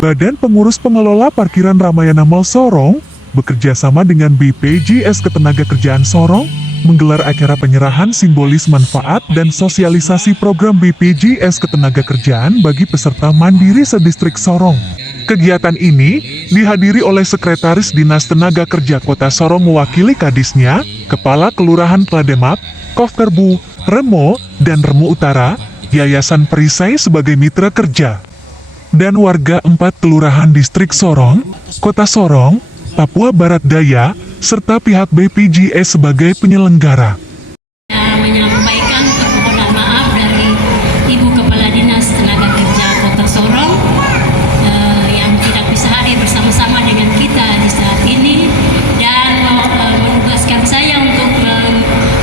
Badan Pengurus Pengelola Parkiran Ramayana Mall Sorong, bekerja sama dengan BPJS Ketenagakerjaan Sorong, menggelar acara penyerahan simbolis manfaat dan sosialisasi program BPJS Ketenagakerjaan bagi peserta mandiri sedistrik Sorong. Kegiatan ini dihadiri oleh Sekretaris Dinas Tenaga Kerja Kota Sorong mewakili kadisnya, Kepala Kelurahan Klademak, Kofkerbu, Remo, dan Remu Utara, Yayasan Perisai sebagai mitra kerja, dan warga 4 kelurahan distrik Sorong, Kota Sorong, Papua Barat Daya, serta pihak BPJS sebagai penyelenggara. Menyampaikan permohonan maaf dari Ibu Kepala Dinas Tenaga Kerja Kota Sorong yang tidak bisa hadir bersama-sama dengan kita di saat ini, dan menugaskan saya untuk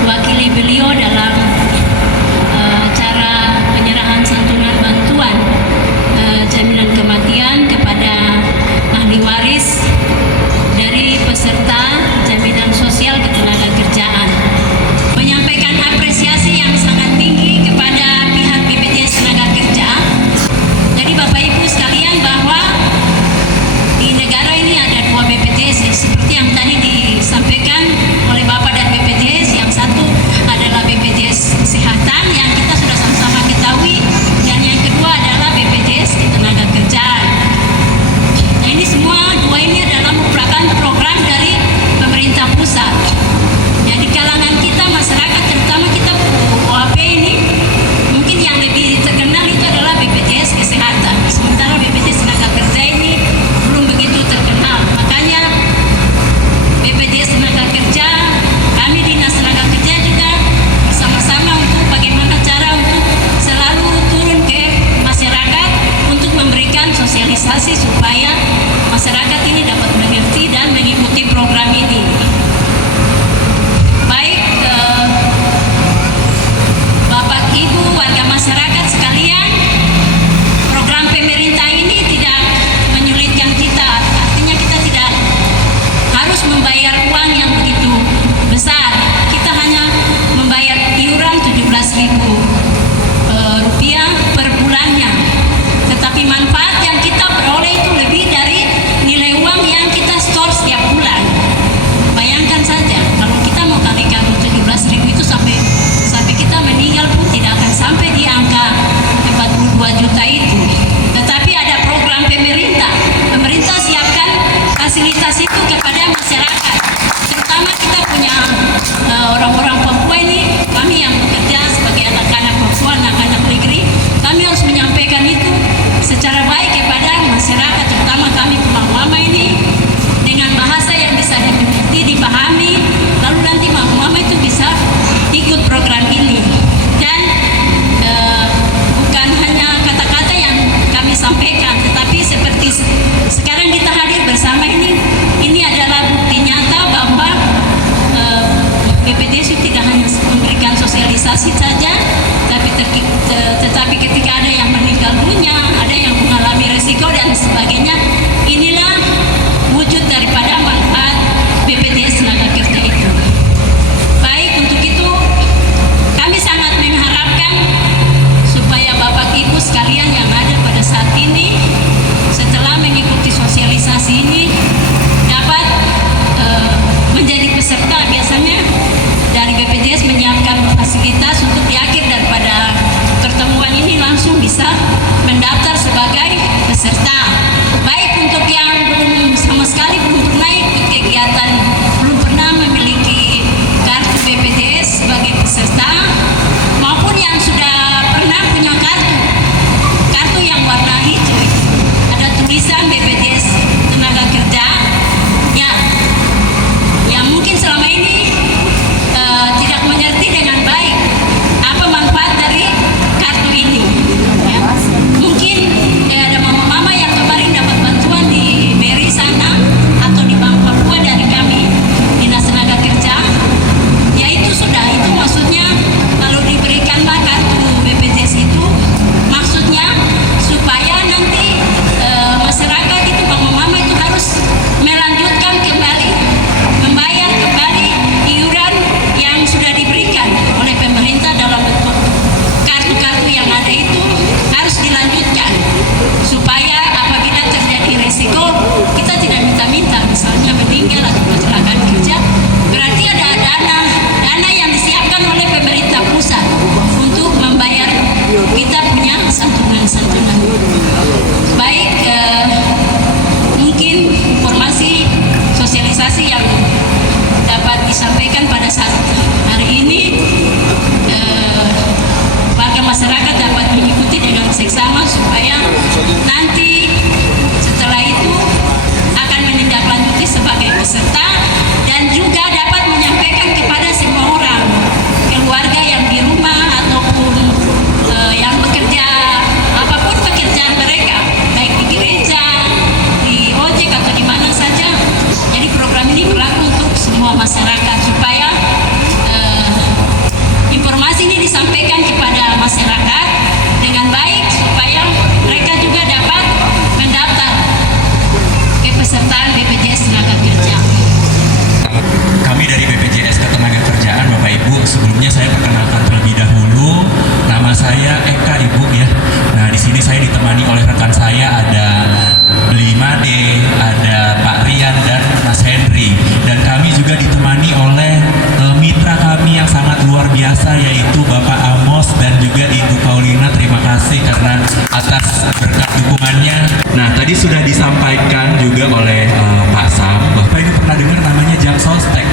mewakili beliau dalam acara penyerahan santunan bantuan jaminan kematian kepada ahli waris dari peserta jaminan sosial ketenagakerjaan. Menyampaikan apresiasi yang sangat tinggi kepada pihak BPJS Tenaga Kerja. Jadi Bapak Ibu sekalian, bahwa di negara ini ada 2 BPJS seperti yang tadi disampaikan oleh Bapak dan BPJS. Yang satu adalah BPJS Kesehatan yang kita sudah sama-sama ketahui, dan yang kedua adalah BPJS Ketenagakerjaan. Nah, ini semua dua ini adalah merupakan program dari pemerintah pusat. Ya, di kalangan kita masyarakat, terutama kita OAP ini, mungkin yang lebih terkenal itu adalah BPJS Kesehatan. Sementara BPJS Tenaga Kerja ini belum begitu terkenal. Makanya BPJS Tenaga Kerja, kami Dinas Tenaga Kerja juga bersama-sama untuk bagaimana cara untuk selalu turun ke masyarakat untuk memberikan sosialisasi supaya masyarakat ini dapat mengerti dan mengikuti program ini. Baik Bapak Ibu warga masyarakat sekalian, program pemerintah ini tidak menyulitkan kita. Artinya kita tidak harus membayar uang yang begitu besar. Kita hanya membayar iuran 17.000 rupiah per bulannya. Tetapi manfaat yang kita peroleh itu lebih dari nilai uang yang kita store setiap bulan. Bayangkan saja, kalau kita mau kalikan 17.000 itu sampai kita meninggal pun tidak akan sampai di angka 42 juta itu. Tetapi ada program pemerintah. Pemerintah siapkan fasilitas itu kepada masyarakat. Terutama kita punya orang-orang Papua ini, kami yang bekerja sebagai anak-anak Papua, anak-anak negeri, kami harus menyampaikan itu secara baik kepada masyarakat, terutama kami mama-mama ini, dengan bahasa yang bisa dimengerti, dipahami, lalu nanti mama-mama itu bisa ikut program ini. Dan bukan hanya kata-kata yang kami sampaikan, tetapi seperti sekarang kita hadir bersama ini adalah bukti nyata bahwa BPJS itu tidak hanya memberikan sosialisasi saja, tetapi ketika ada yang meninggal dunia, ada yang mengalami risiko dan sebagainya, inilah wujud daripada manfaat BPJS Tenaga Kerja itu. Baik, untuk itu kami sangat mengharapkan supaya Bapak Ibu sekalian yang ada pada saat ini, setelah mengikuti sosialisasi ini, dapat menjadi peserta. Biasanya dari BPJS menyiapkan fasilitas untuk di akhir daripada pertemuan ini langsung bisa mendaftar sebagai peserta. Baik untuk yang belum sama sekali belum pernah ikut kegiatan, belum pernah memiliki kartu BPJS sebagai peserta, maupun yang sudah pernah punya kartu yang warna hijau, ada tulisan BPJS Tenaga Kerja, ya, yang mungkin selama ini tidak mengerti dengan baik apa manfaat dari kartu ini. Ya. Mungkin ada mama-mama yang kemarin dapat bantuan di Meri sana atau di Bank Papua dari kami Dinas Tenaga Kerja. Ya, itu sudah, itu maksudnya kalau diberikanlah kartu BPJS itu, maksudnya supaya nanti masyarakat itu, mama-mama itu harus melanjutkan kembali, membayar kembali iuran yang sudah diberikan oleh pemerintah dalam bentuk kartu-kartu yang ada itu, harus dilanjutkan supaya apabila terjadi santunan-santunan. Baik, mungkin informasi sosialisasi yang dapat disampaikan pada saat hari ini, warga masyarakat dapat mengikuti dengan seksama supaya nanti setelah itu akan menindaklanjuti sebagai peserta dan juga dapat menyampaikan kepada semua orang, keluarga yang di rumah ataupun yang bekerja, apapun pekerjaan mereka, baik di gereja, di ojek atau di mana saja. Jadi program ini berlaku untuk semua masyarakat supaya informasi ini disampaikan kepada masyarakat dengan baik supaya mereka juga dapat mendaftar kepesertaan BPJS Tenaga Kerja. Kami dari BPJS Ketenagakerjaan, Bapak Ibu, sebelumnya saya perkenalkan terlebih dahulu. Nama saya Eka, Ibu ya. Nah, di sini saya ditemani oleh rekan saya, ada Beli Made, ada Pak Rian dan Mas Henry. Dan kami juga ditemani oleh mitra kami yang sangat luar biasa, yaitu Bapak Amos dan juga Ibu Paulina. Terima kasih karena atas berkat dukungannya. Nah, tadi sudah disampaikan juga oleh Pak Sam. Bapak Ibu pernah dengar namanya Jam Sostek?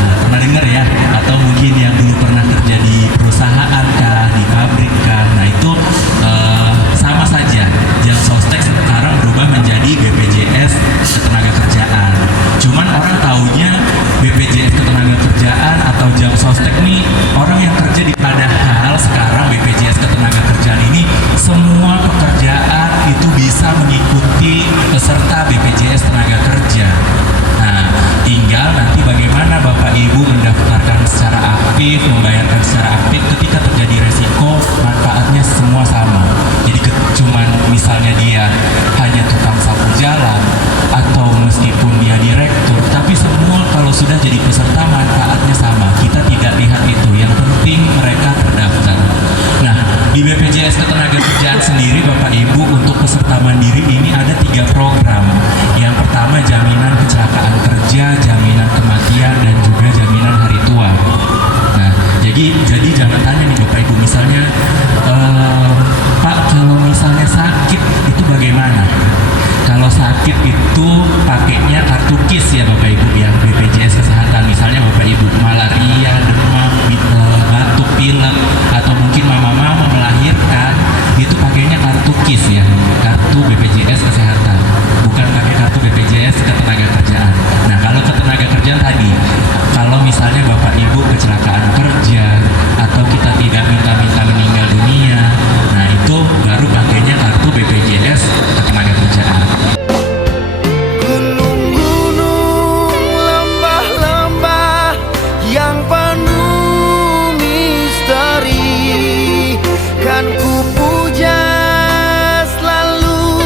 Nah, pernah dengar ya? Atau mungkin yang dulu pernah kerja di perusahaan kah, di pabrik kah? Nah, itu sama saja. Jam Sostek sekarang berubah menjadi BPJS Ketenagakerjaan. Cuman orang taunya BPJS Ketenagakerjaan atau Jam Sostek nih orang yang kerja di, padahal sekarang BPJS Ketenagakerjaan ini semua pekerjaan itu bisa mengikuti peserta BPJS Tenaga Kerja. Nah, tinggal nanti bagaimana Bapak Ibu mendaftarkan secara aktif, membayarkan secara aktif. Ketika terjadi resiko, manfaatnya semua sama. Jadi cuman misalnya dia hanya tukang sapu jalan atau meskipun dia direktur, tapi semua kalau sudah jadi peserta manfaatnya sama. Kita tidak lihat itu, yang penting mereka terdaftar. Nah, di BPJS Ketenagakerjaan sendiri Bapak Ibu, untuk peserta mandiri ini ada 3 program. Yang pertama jaminan kecelakaan kerja, jaminan kematian, dan juga jaminan hari tua. Nah, jadi jangan tanya nih Bapak Ibu, misalnya Pak, kalau misalnya sakit itu bagaimana? Kalau sakit itu pakainya kartu KIS ya Bapak Ibu, yang BPJS Kesehatan. Misalnya Bapak Ibu malaria, demam, batuk, pilek, atau mungkin mama-mama melahirkan, itu pakainya kartu KIS ya, kartu BPJS Kesehatan, bukan pakai kartu BPJS Ketenagakerjaan. Nah, kalau Ketenagakerjaan tadi, kalau misalnya Bapak Ibu kecelakaan kerja atau kita tidak minta-minta meninggal dunia, nah itu baru pakainya kartu BPJS Ketenagakerjaan. Gunung-gunung, lembah-lembah yang penuh misteri, kan ku puja selalu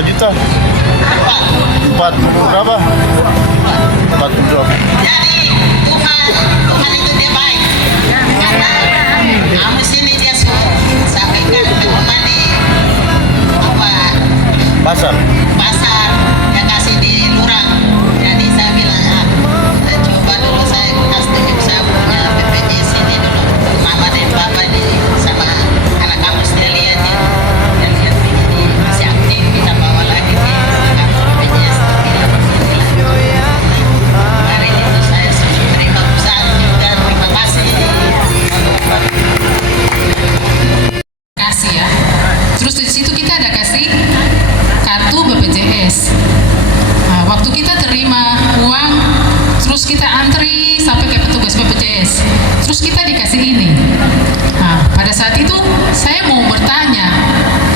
berapa juta? 40 berapa? 40. Jadi Tuhan itu dia baik. Karena kamu sini dia sampaikan teman di apa Pasar. yang kasih di lurah. Jadi saya bilang coba dulu saya kasih saya punya BPJS ini dulu mama dan papa di sama anak kamu sudah lihat ya. Dan lihat begini masih aktif kita bawa lagi ke kantor BPJS bilang kemarin itu saya terima pesan juga terima kasih. Kasih ya. Terus di situ kita ada kasih kartu BPJS. Nah, waktu kita terima uang, terus kita antri sampai ke petugas BPJS. Terus kita dikasih ini. Nah, pada saat itu saya mau bertanya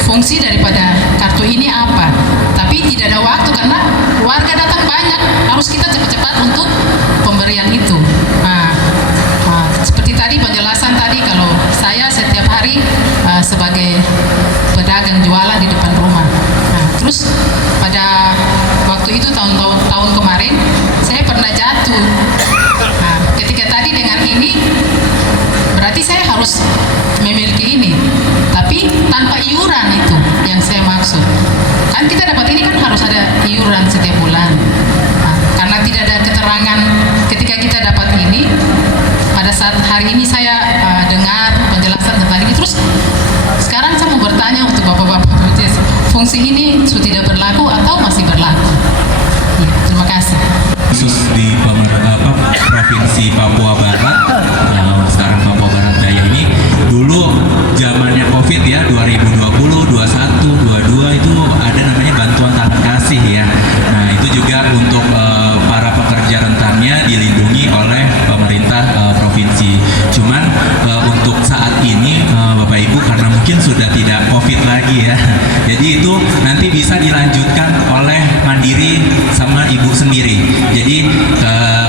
fungsi daripada kartu ini apa, tapi tidak ada waktu karena warga datang banyak, harus kita cepat-cepat untuk pemberian itu. Seperti tadi penjelasan tadi, kalau saya setiap hari sebagai pedagang jualan di depan rumah. Nah, terus pada waktu itu tahun kemarin saya pernah jatuh. Nah, ketika tadi dengan ini berarti saya harus memiliki ini, tapi tanpa iuran itu yang saya maksud. Kan kita dapat ini kan harus ada iuran setiap bulan. Nah, karena tidak ada keterangan ketika kita dapat ini. Pada saat hari ini saya dengar penjelasan tentang ini, terus sekarang saya mau bertanya untuk bapak-bapak BPJS, fungsi ini sudah tidak berlaku atau masih berlaku? Ya, terima kasih. Khusus di Provinsi Papua Barat, sekarang Papua Barat Daya ini, dulu zamannya COVID ya, 2020, 21, 22 itu ada namanya bantuan tangan kasih ya. Nah itu juga untuk para pekerja rentannya dilindungi oleh pemerintah provinsi. Cuman untuk saat ini Bapak Ibu karena mungkin sudah tidak COVID lagi ya, jadi itu nanti bisa dilanjutkan oleh mandiri sama ibu sendiri. Jadi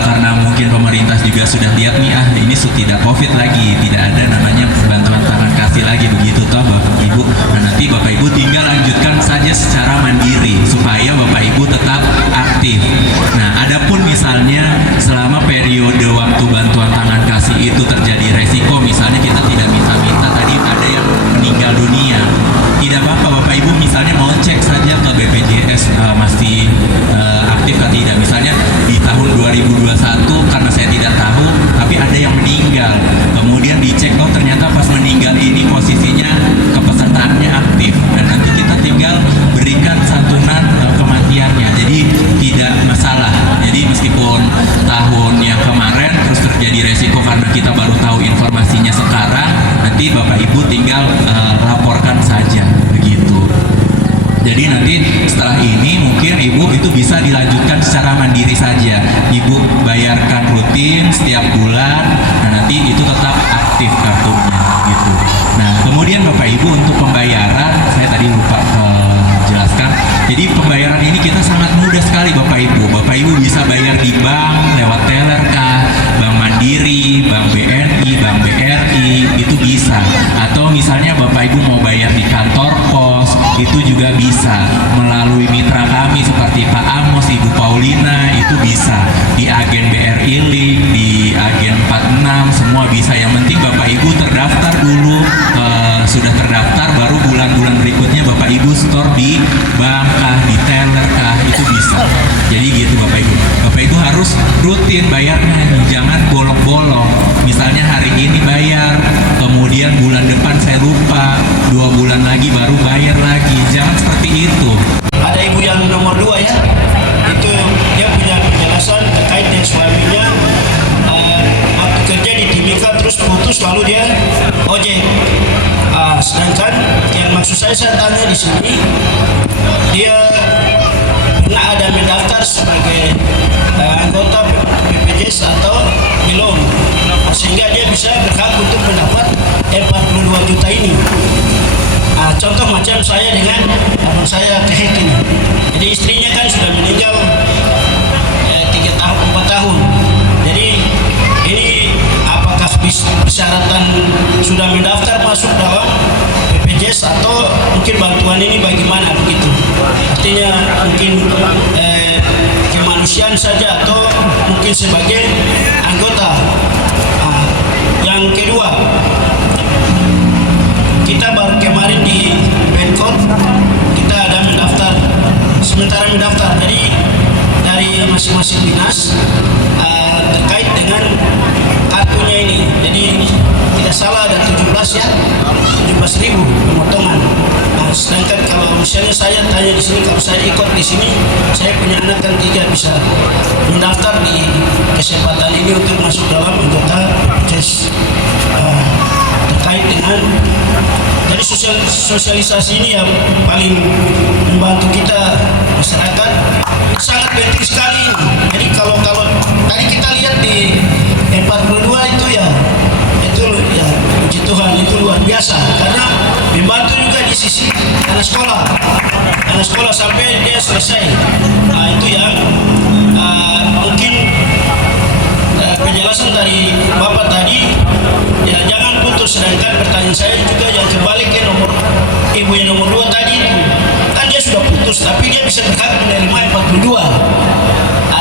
karena mungkin pemerintah juga sudah lihat nih ini tidak COVID lagi, tidak ada namanya bantuan tangan kasih lagi begitu toh Bapak Ibu. Nah nanti Bapak Ibu tinggal lanjutkan saja secara mandiri supaya Bapak Ibu tetap aktif. Nah adapun misalnya selama periode waktu bantuan tangan kasih itu terjadi resiko, misalnya kita tidak minta-minta, tadi ada yang meninggal dunia, tidak apa-apa Bapak Ibu misalnya mau cek saja ke BPJS masih aktif atau tidak. Misalnya di tahun 2021 karena saya tidak tahu tapi ada yang meninggal, kemudian dicek ternyata pas meninggal ini posisinya kepesertaannya aktif, dan nanti kita tinggal berikan santunan kematiannya, jadi tidak masalah. Jadi meskipun tahun yang kemarin terus terjadi resiko karena kita baru tahu informasinya sekarang, nanti Bapak Ibu tinggal laporkan saja begitu. Jadi nanti setelah ini mungkin Ibu itu bisa dilanjutkan secara mandiri saja. Ibu bayarkan rutin setiap bulan, nah nanti itu tetap aktif kartunya gitu. Nah kemudian Bapak Ibu untuk pembayaran, saya tadi lupa jelaskan. Jadi pembayaran ini kita sangat mudah sekali Bapak Ibu. Bapak Ibu bisa bayar di bank lewat teller kah, Bank Mandiri, Bank BNI, Bank BRI, itu bisa. Atau misalnya Bapak Ibu mau bayar di kantor pos, itu juga bisa. Melalui mitra kami seperti Pak Amos, Ibu Paulina, itu bisa. Di agen BRI Link, di agen 46, semua bisa. Yang penting Bapak Ibu terdaftar dulu, sudah terdaftar, baru bulan-bulan berikutnya Bapak Ibu store di bank kah, di teller kah, itu bisa. Jadi gitu Bapak Ibu. Bapak Ibu harus rutin bayarnya, jangan bolong-bolong. Misalnya hari ini bayar, kemudian bulan depan saya lupa, 2 bulan lagi baru bayar lagi. Jangan seperti itu. Ada ibu yang nomor 2 ya, itu dia punya penjelasan terkait dengan suaminya waktu kerja di Timika terus putus lalu dia ojek. Sedangkan yang maksud saya tanya di sini, dia pernah ada mendaftar sebagai anggota BPJS atau belum, sehingga dia bisa berhak untuk mendapat 42 juta ini. Contoh macam saya dengan abang saya Kehet ini. Jadi istrinya kan sudah meninggal 3 tahun 4 tahun. Jadi ini apakah persyaratan sudah mendaftar masuk dalam BPJS BPJS atau mungkin bantuan ini bagaimana begitu. Artinya mungkin kemanusiaan saja atau mungkin sebagai anggota. Yang kedua, kita baru kemarin di Pemkot kita ada sementara mendaftar. Jadi dari masing-masing dinas terkait dengan kartunya ini. Jadi tidak salah ada 17.000 pemotongan. Nah, sedangkan kalau misalnya saya tanya di sini, kalau saya ikut di sini, saya punya anak kan 3 bisa mendaftar di kesempatan ini untuk masuk dalam anggota BPJS terkait dengan. Jadi sosialisasi ini yang paling membantu kita masyarakat sangat penting sekali ini. Jadi kalau tadi kita lihat di 42 itu ya puji Tuhan itu luar biasa karena membantu juga di sisi anak sekolah sampai dia selesai. Nah, itu yang mungkin penjelasan dari Bapak tadi ya jangan putus. Sedangkan pertanyaan saya juga yang kembali ke ibu yang nomor 2 tadi itu kan dia sudah putus tapi dia bisa berhak menerima 42.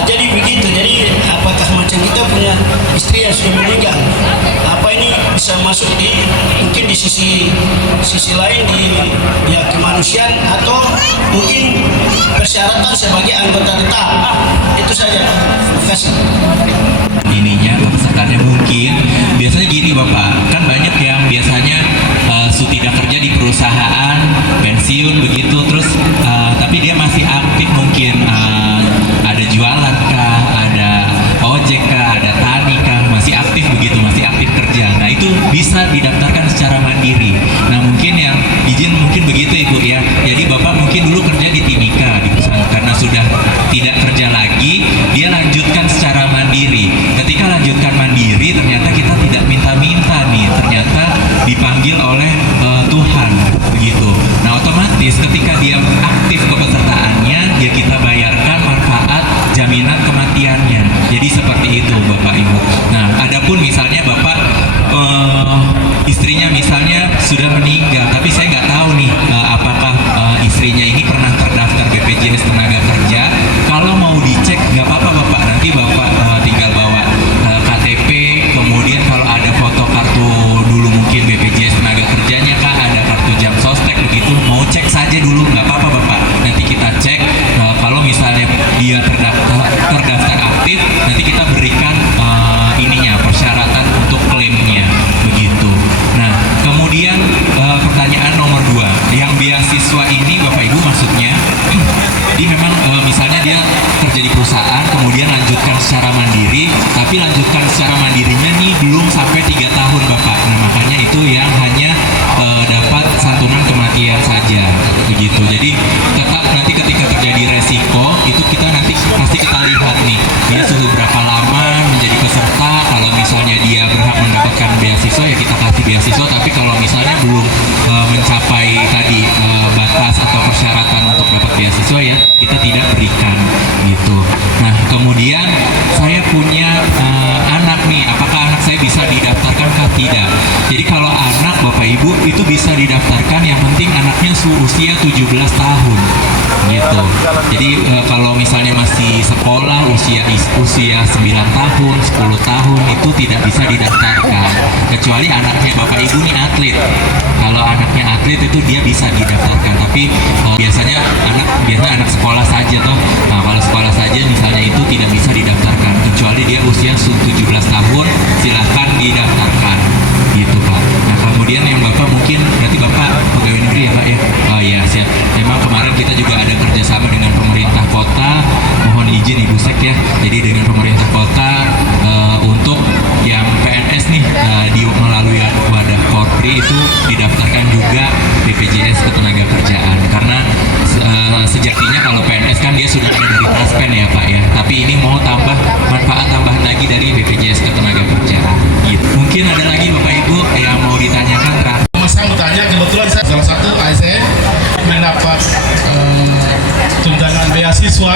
Jadi begitu. Jadi apakah macam kita punya istri yang sudah meninggal, apa ini bisa masuk mungkin di sisi lain di kemanusiaan atau mungkin persyaratan sebagai anggota tetap. Itu saja. Terima kasih. Ininya pesertanya mungkin biasanya gini Bapak, kan banyak yang biasanya sudah kerja di perusahaan pensiun begitu terus tapi dia masih aktif mungkin ada jualan kah, ada ojek kah, ada tani kah, masih aktif begitu, masih aktif kerja. Nah itu bisa didaftarkan secara mandiri. Nah mungkin yang izin mungkin begitu Ibu ya. Jadi Bapak mungkin dulu kerja di Timika di perusahaan, karena sudah tidak kerja lagi dia lanjutkan secara mandiri. Ketika lanjutkan mandiri ternyata kita tidak minta-minta nih, ternyata dipanggil oleh Tuhan begitu. Nah otomatis ketika dia aktif kepesertaannya ya kita bayarkan manfaat jaminan kematiannya. Jadi seperti itu Bapak Ibu. Nah adapun misalnya Bapak istrinya misalnya sudah meninggal tapi saya nggak tahu nih apakah istrinya ini pernah terdaftar BPJS tenaga kerja. Kalau mau dicek nggak apa-apa Bapak, nanti Bapak tinggal bawa KTP, kemudian kalau ada foto kartu dulu mungkin BPJS tenaga kerjanya kah, ada kartu jam sostek begitu, mau cek saja dulu nggak apa-apa Bapak. Nanti kita cek kalau misalnya dia terdaftar aktif, nanti kita berikan persyaratan untuk klaimnya begitu. Nah kemudian pertanyaan nomor 2, yang beasiswa ini Bapak Ibu maksudnya dia memang misalnya dia kerja di perusahaan kemudian lanjutkan secara mandiri, tapi lanjutkan secara mandirinya nih belum sampai 3 tahun Bapak. Nah makanya itu yang hanya dapat santunan kematian saja begitu. Jadi tetap nanti ketika terjadi resiko itu kita nanti pasti kita lihat nih dia sudah berapa lama menjadi peserta. Kalau misalnya dia berhak mendapatkan beasiswa ya kita kasih beasiswa, tapi kalau misalnya belum mencapai tadi batas atau persyaratan untuk dapat beasiswa ya kita tidak berikan gitu. Nah kemudian saya punya anak nih, apakah anak saya bisa didaftarkan kah? Tidak. Jadi kalau anak Bapak Ibu itu bisa didaftarkan, yang penting anaknya usia 17 tahun gitu. Jadi kalau misalnya masih sekolah usia 9 tahun, 10 tahun itu tidak bisa didaftarkan, kecuali anaknya Bapak Ibu nih atlet. Kalau anaknya atlet itu dia bisa didaftarkan, tapi biasanya anak sekolah saja toh. Nah, kalau sekolah saja misalnya itu tidak bisa didaftarkan, kecuali dia usia 17 tahun silahkan didaftarkan gitu Pak. Nah kemudian yang Bapak mungkin berarti Bapak pegawai negeri ya Pak ya? Oh iya siap. Memang kemarin kita juga ada kerjasama dengan pemerintah kota, mohon izin Ibu Sek ya. Jadi dengan pemerintah kota untuk yang PNS nih melalui wadah Korpri itu didaftarkan juga BPJS Ketenagakerjaan, karena sejatinya kalau PNS kan dia sudah ada dari Taspen ya Pak ya, tapi ini mau tambah manfaat tambahan lagi dari BPJS Ketenagakerjaan gitu. Mungkin ada lagi Bapak Ibu yang mau ditanyakan terakhir. Saya mau tanya, kebetulan saya salah satu ASN mendapat tunjangan beasiswa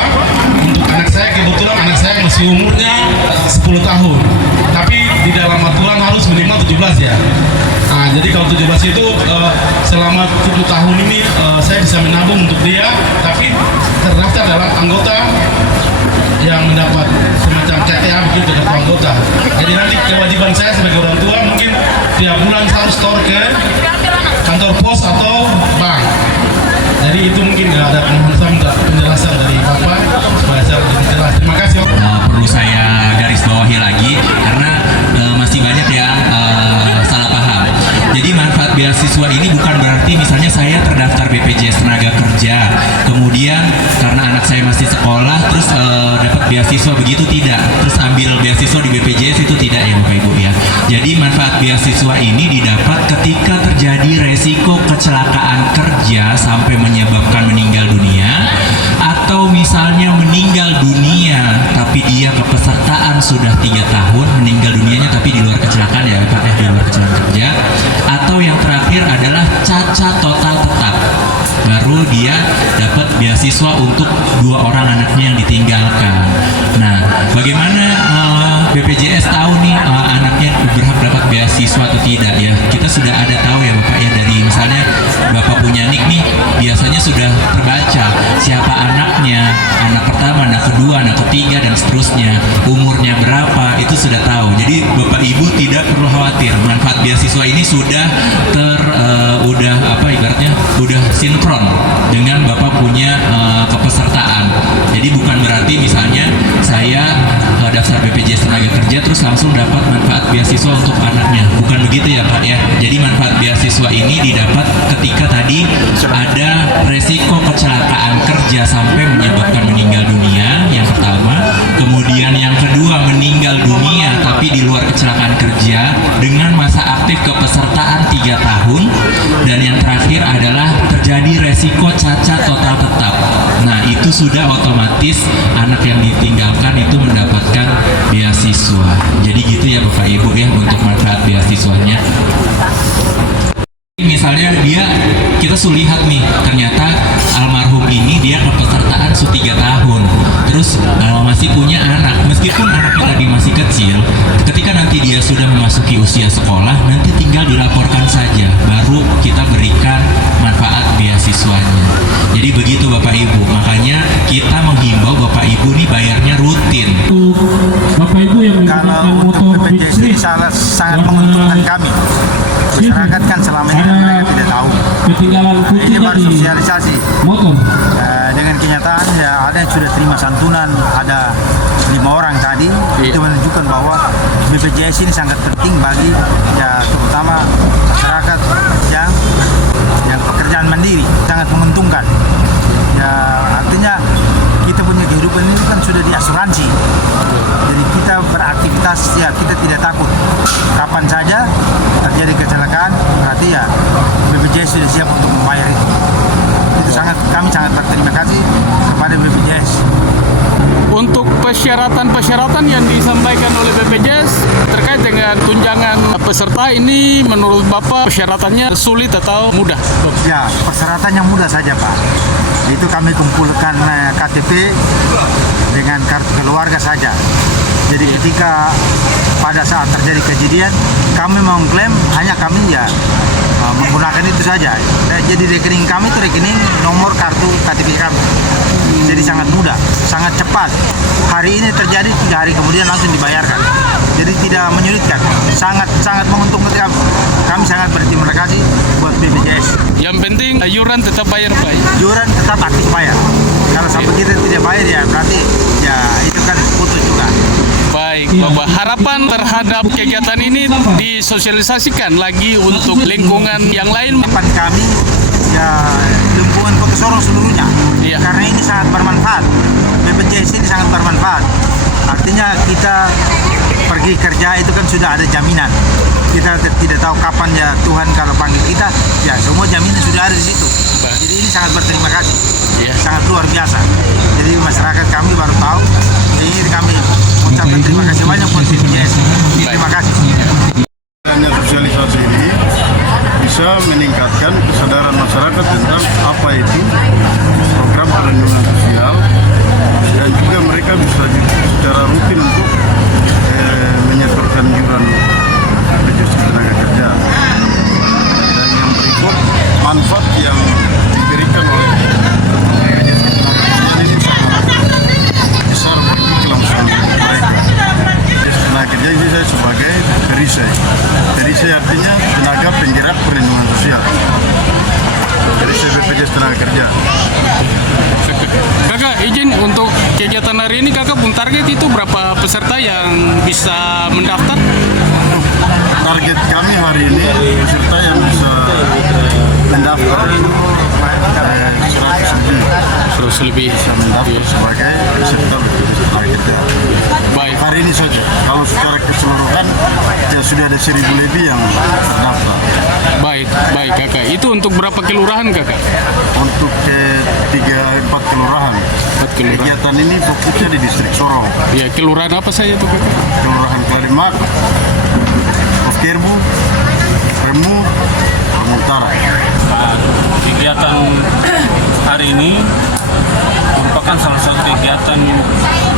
untuk anak saya. Kebetulan anak saya masih umurnya 10 tahun, tapi di dalam aturan harus minimal 17 ya. Nah Nah, jadi kalau 17 itu selama 7 tahun ini saya bisa menabung untuk dia, tapi terdaftar dalam anggota yang mendapat semacam KTA begitu, kartu anggota. Jadi nanti kewajiban saya sebagai orang tua mungkin tiap bulan saya harus store ke kantor pos atau bank. Jadi itu mungkin nggak ada penjelasan dari Bapak supaya saya lebih jelas. Terima kasih. Perlu saya garis bawahi lagi karena masih banyak yang salah paham. Jadi manfaat beasiswa ini bukan berarti misalnya saya terdaftar BPJS Tenaga Kerja, kemudian karena anak saya masih sekolah terus dapat beasiswa, begitu tidak. Terus ambil beasiswa di BPJS itu tidak ya Bapak Ibu ya. Jadi manfaat beasiswa ini didapat ketika terjadi resiko kecelakaan kerja sampai menyebabkan meninggal dunia, atau misalnya meninggal dunia tapi dia kepesertaan sudah 3 tahun, meninggal dunianya tapi di luar kecelakaan ya Pak, di luar kecelakaan kerja, atau yang terakhir adalah cacat total tetap, baru dia dapat beasiswa untuk 2 orang anaknya yang ditinggalkan. Nah, bagaimana BPJS tahu nih anaknya berhak dapat beasiswa atau tidak ya? Kita sudah ada tahu ya Bapak ya, dari misalnya Bapak punya nik nih, biasanya sudah terbaca siapa anaknya, anak pertama, anak kedua, anak ketiga dan seterusnya, umurnya berapa, itu sudah tahu. Jadi Bapak Ibu tidak perlu khawatir, manfaat beasiswa ini sudah udah sinkron dengan Bapak punya kepesertaan. Jadi bukan berarti misalnya saya daftar BPJS Tenaga Kerja terus langsung dapat manfaat beasiswa untuk anaknya, bukan begitu ya Pak ya. Jadi manfaat beasiswa ini didapat ketika tadi ada resiko kecelakaan kerja sampai menyebabkan meninggal dunia, yang pertama. Kemudian yang kedua, meninggal dunia tapi di luar kecelakaan kerja dengan masa aktif kepesertaan 3 tahun. Dan yang terakhir adalah terjadi resiko cacat total tetap. Nah, itu sudah otomatis anak yang ditinggalkan itu mendapatkan beasiswa. Jadi gitu ya Bapak Ibu ya untuk manfaat beasiswanya. Misalnya kita lihat nih, ternyata almarhum ini dia kepesertaan 3 tahun, terus masih punya anak, meskipun anaknya tadi masih kecil, ketika nanti dia sudah memasuki usia sekolah, nanti tinggal dilaporkan saja, baru kita berikan manfaat beasiswanya. Jadi begitu Bapak Ibu, makanya kita menghimbau Bapak Ibu nih bayarnya rutin. Bapak Ibu yang Kalau untuk BPJS ini sangat menguntungkan kami. Masyarakat kan selama ini mereka tidak tahu. Ini baru sosialisasi. Dengan kenyataan ya ada yang sudah terima santunan, ada 5 orang tadi. Itu menunjukkan bahwa BPJS ini sangat penting bagi ya terutama masyarakat yang pekerjaan mandiri, sangat menguntungkan. Ya artinya kita punya kehidupan ini kan sudah diasuransi. Jadi kita beraktivitas ya kita tidak takut. Kapan saja terjadi kecelakaan, berarti ya BPJS sudah siap untuk membayar itu. Kami sangat berterima kasih kepada BPJS. Untuk persyaratan yang disampaikan oleh BPJS terkait dengan tunjangan peserta ini, menurut Bapak persyaratannya sulit atau mudah? Ya, persyaratannya mudah saja Pak. Itu kami kumpulkan KTP dengan kartu keluarga saja. Jadi ketika pada saat terjadi kejadian kami mau mengklaim, hanya kami ya menggunakan itu saja. Jadi rekening kami itu rekening nomor kartu KTP kami. Jadi sangat mudah, sangat cepat. Hari ini terjadi 3 hari kemudian langsung dibayarkan. Jadi tidak menyulitkan, sangat menguntungkan kami. Kami sangat berterima kasih buat BPJS. Yang penting iuran tetap bayar Pak. Iuran tetap aktif bayar. Kalau sampai kita tidak bayar ya berarti ya itu kan putus juga. Baik, Bapak. Harapan terhadap kegiatan ini disosialisasikan lagi untuk lingkungan yang lain. Harapan kami ya lingkungan Kota Sorong seluruhnya. Iya. Karena ini sangat bermanfaat. BPJS ini sangat bermanfaat. Artinya kita pergi kerja itu kan sudah ada jaminan. Kita tidak tahu kapan ya Tuhan kalau panggil kita, ya semua jaminan sudah ada di situ. Jadi ini sangat berterima kasih. Iya. Sangat luar biasa. Jadi masyarakat kami baru tahu. Ini kami mengucapkan terima kasih banyak buat BPJS. Terima kasih. Adanya sosialisasi ini bisa meningkatkan kesadaran masyarakat tentang apa itu program perlindungan sosial, dan juga mereka bisa secara rutin untuk menyetorkan iuran BPJS Tenaga Kerja. posisi saya sebagai perisai. Perisai artinya tenaga penggerak perlindungan sosial. Perisai BPJS Tenaga Kerja. Kakak, izin untuk kegiatan hari ini kakak pun target itu berapa peserta yang bisa mendaftar? Target kami hari ini peserta yang bisa mendaftar itu 100 lebih. Bisa mendaftar sebagai peserta BPJS Tenaga Kerja. Baik. Hari ini saja. Kalau secara keseluruhan ya sudah ada 1.000 lebih yang terdaftar. Baik kakak. Itu untuk berapa kelurahan kakak? Untuk ke 3-4 kelurahan. 4 kelurahan. Kegiatan ini fokusnya di distrik Sorong. Ya, kelurahan apa saja tuh kakak? Kelurahan Klademak, Ofkirbu, Remu, Utara. Kegiatan hari ini merupakan salah satu kegiatan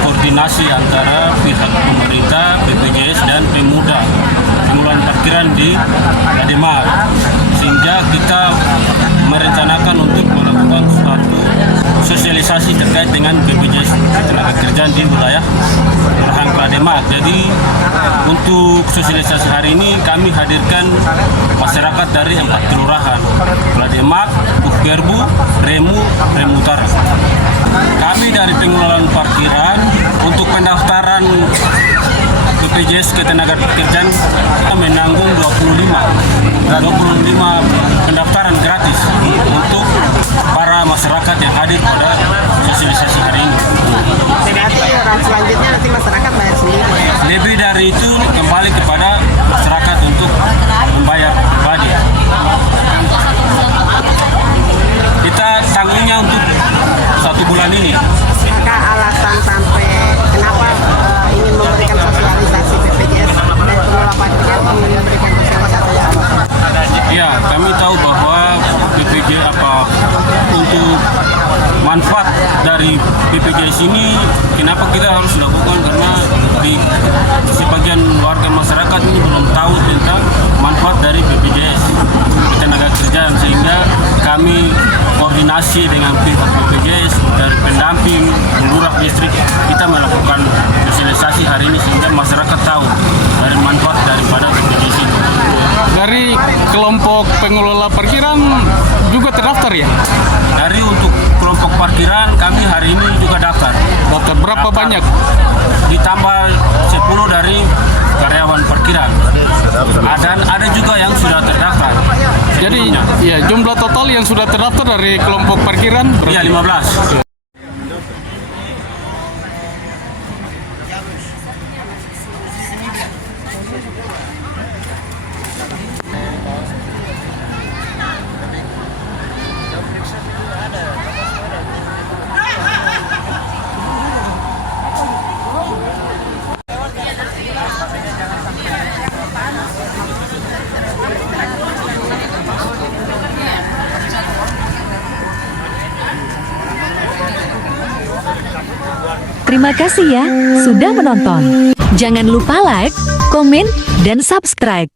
koordinasi antara pihak pemerintah, BPJS dan Pemuda pengelolaan parkiran di Klademak, sehingga kita merencanakan untuk melakukan suatu sosialisasi terkait dengan BPJS Ketenagakerjaan di wilayah Kelurahan Klademak. Jadi untuk sosialisasi hari ini kami hadirkan masyarakat dari 4 kelurahan: Klademak, Ufkerbu, Remu Utara. Kami dari pengelolaan parkiran untuk pendaftaran BPJS Ketenagakerjaan menanggung 25 pendaftaran gratis untuk para masyarakat yang hadir pada sosialisasi hari ini. Berarti orang selanjutnya nanti masyarakat bayar sendiri. Lebih dari itu kembali kepada masyarakat untuk membayar pribadi. Kita tanggungnya untuk 1 bulan ini. Maka alasan sampai kenapa ingin memberikan sosialisasi BPJS dan pengelola parkiran ingin memberikan sosialisasi apa? Ya, kami tahu bahwa BPJS untuk manfaat dari BPJS ini kenapa kita harus lakukan, karena di sebagian warga masyarakat ini belum tahu tentang manfaat dari BPJS Ketenagakerjaan, sehingga kami koordinasi dengan pihak BPJS dari pendamping lurah distrik, kita melakukan sosialisasi hari ini sehingga masyarakat tahu dari manfaat daripada BPJS itu. Dari kelompok pengelola parkiran juga terdaftar ya? Dari untuk kelompok parkiran kami hari ini juga daftar. Daftar berapa banyak? Ditambah 10 dari karyawan parkiran. Dan ada juga yang sudah terdaftar. Jadi ya jumlah total yang sudah terdaftar dari kelompok parkiran Iya, 15. Terima kasih ya sudah menonton. Jangan lupa like, komen, dan subscribe.